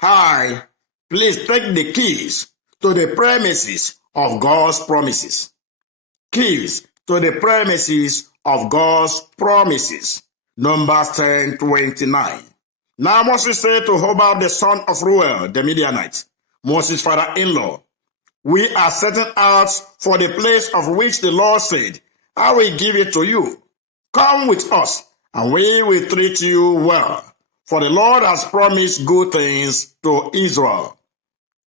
Hi, please take the keys to the premises of God's promises. Keys to the premises of God's promises. Numbers 10:29. Now Moses said to Hobab the son of Ruel the Midianite, Moses' father-in-law, we are setting out for the place of which the Lord said, I will give it to you. Come with us, and we will treat you well. For the Lord has promised good things to Israel.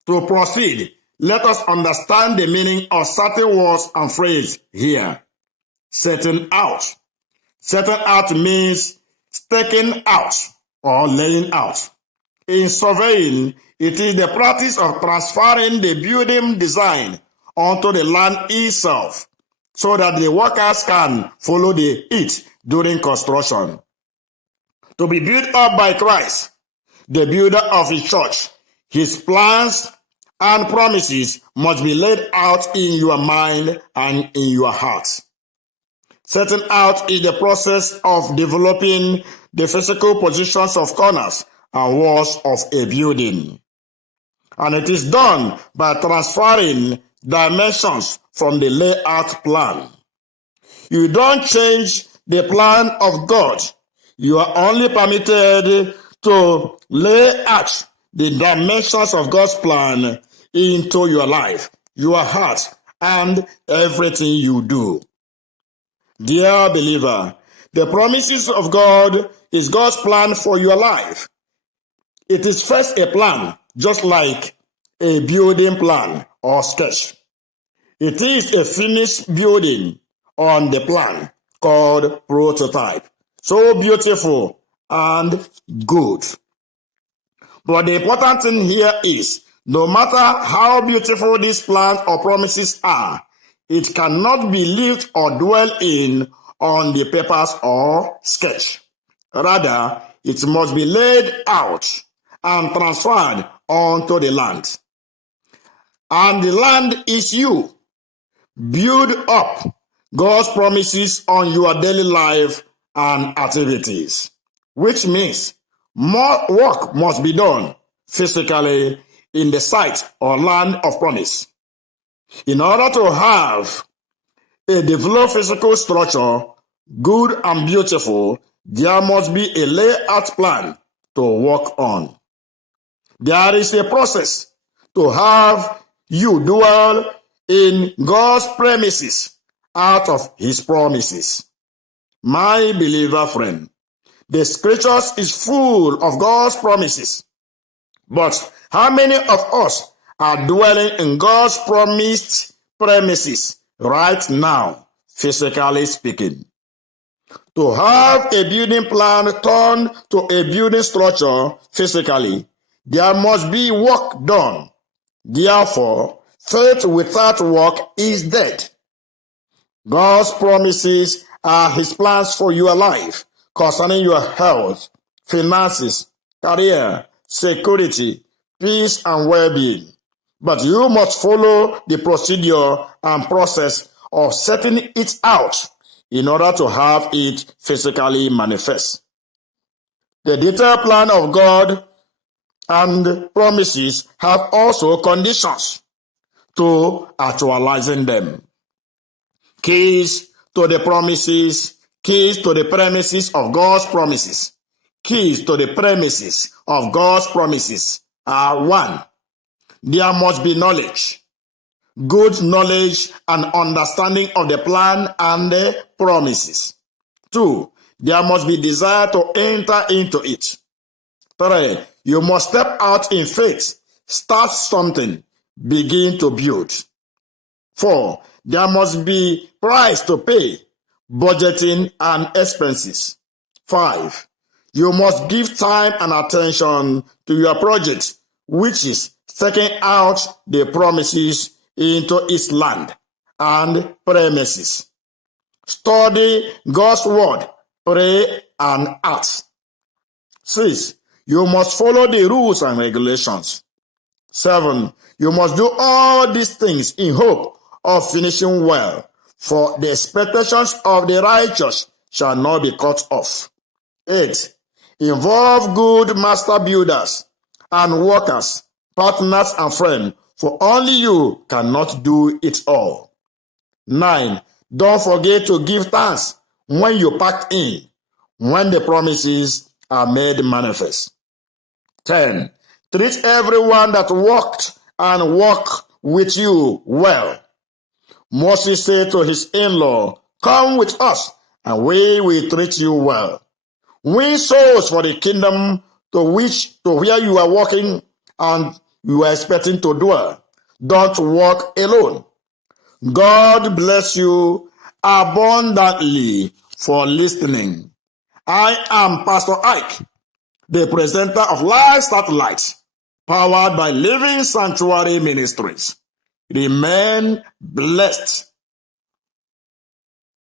To proceed, let us understand the meaning of certain words and phrases here. Setting out. Setting out means staking out or laying out. In surveying, it is the practice of transferring the building design onto the land itself so that the workers can follow it during construction. To be built up by Christ, the builder of his church, his plans and promises must be laid out in your mind and in your heart. Setting out is the process of developing the physical positions of corners and walls of a building. And it is done by transferring dimensions from the layout plan. You don't change the plan of God. You are only permitted to lay out the dimensions of God's plan into your life, your heart, and everything you do. Dear believer, the promises of God is God's plan for your life. It is first a plan, just like a building plan or sketch. It is a finished building on the plan called prototype. So beautiful and good. But the important thing here is, no matter how beautiful these plans or promises are, it cannot be lived or dwell in on the papers or sketch. Rather, it must be laid out and transferred onto the land. And the land is you. Build up God's promises on your daily life and activities, which means more work must be done physically in the site or land of promise. In order to have a developed physical structure, good and beautiful, there must be a layout plan to work on. There is a process to have you dwell in God's premises out of his promises. My believer friend, the scriptures is full of God's promises. But how many of us are dwelling in God's promised premises right now, physically speaking? To have a building plan turned to a building structure physically, there must be work done. Therefore, faith without work is dead. God's promises are his plans for your life concerning your health, finances, career, security, peace, and well-being. But you must follow the procedure and process of setting it out in order to have it physically manifest. The detailed plan of God and promises have also conditions to actualizing them. Keys to the promises, keys to the premises of God's promises. Keys to the premises of God's promises are: 1. There must be knowledge. Good knowledge and understanding of the plan and the promises. 2. There must be desire to enter into it. 3. You must step out in faith, start something, begin to build. 4. There must be price to pay, budgeting and expenses. 5. You must give time and attention to your project, which is taking out the promises into its land and premises. Study God's word, pray and ask. 6. You must follow the rules and regulations. 7. You must do all these things in hope of finishing well, for the expectations of the righteous shall not be cut off. 8. Involve good master builders and workers, partners and friends, for only you cannot do it all. 9. Don't forget to give thanks when you pack in, when the promises are made manifest. 10. Treat everyone that walked and walked with you well. Moses said to his in-law, "Come with us, and we will treat you well." Win souls for the kingdom to where you are walking and you are expecting to dwell. Don't walk alone. God bless you abundantly for listening. I am Pastor Ike, the presenter of Life Satellite, powered by Living Sanctuary Ministries. Remain blessed